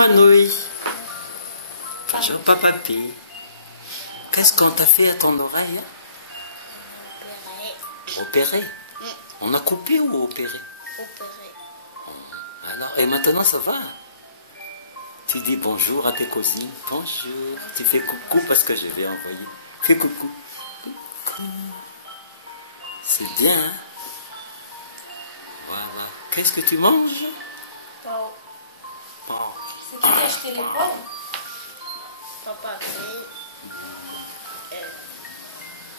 Manouille. Bonjour papapi. Qu'est-ce qu'on t'a fait à ton oreille? Opéré. On a coupé ou opéré? Opéré. Alors, et maintenant ça va? Tu dis bonjour à tes cousines. Bonjour. Tu fais coucou parce que je vais envoyer. Fais coucou. Coucou. C'est bien, hein? Voilà. Qu'est-ce que tu manges? Pau. Oh. C'est qui qui a acheté les pommes? Papa fait.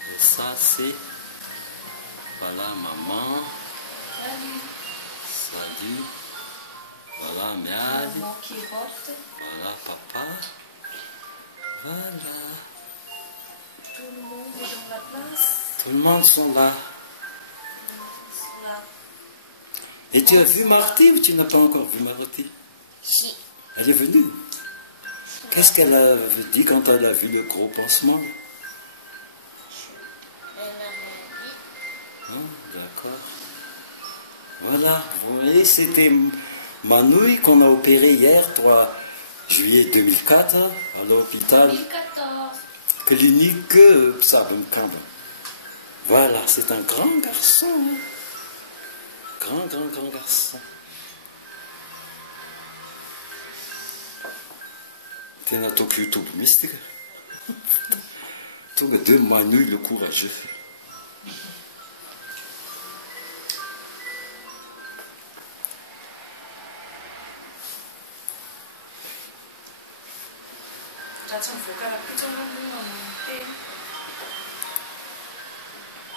Et ça, c'est... Voilà, maman. Salut. Salut. Voilà, Miad. Maman qui vote. Voilà, papa. Voilà. Tout le monde est dans la place. Tout le monde sont là. Là. Et tu as vu Marty ou tu n'as pas encore vu Marty? Si. Elle est venue. Qu'est-ce qu'elle avait dit quand elle a vu le gros pansement? Elle n'a rien dit. Ah, d'accord. Voilà, vous voyez, c'était Manouille qu'on a opéré hier, 3 juillet 2004, à l'hôpital 2014. clinique Psabenkamp. Voilà, c'est un grand garçon. Hein. Grand garçon. C'est notre YouTube mystique. Tous les deux, Manouille le courageux.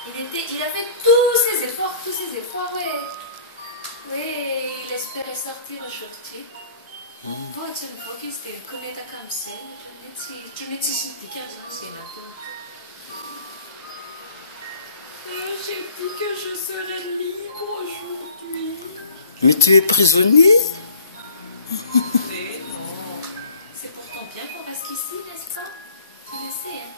Il a fait tous ses efforts, ouais. Oui, il espérait sortir aujourd'hui. Bon, tu ne vois qu'il était comme état comme ça. Tu me dis que c'est un peu. J'ai dit que je serais libre aujourd'hui. Mais tu es prisonnier? Mais non. C'est pour ton bien qu'on reste ici, n'est-ce pas? Tu le sais, hein?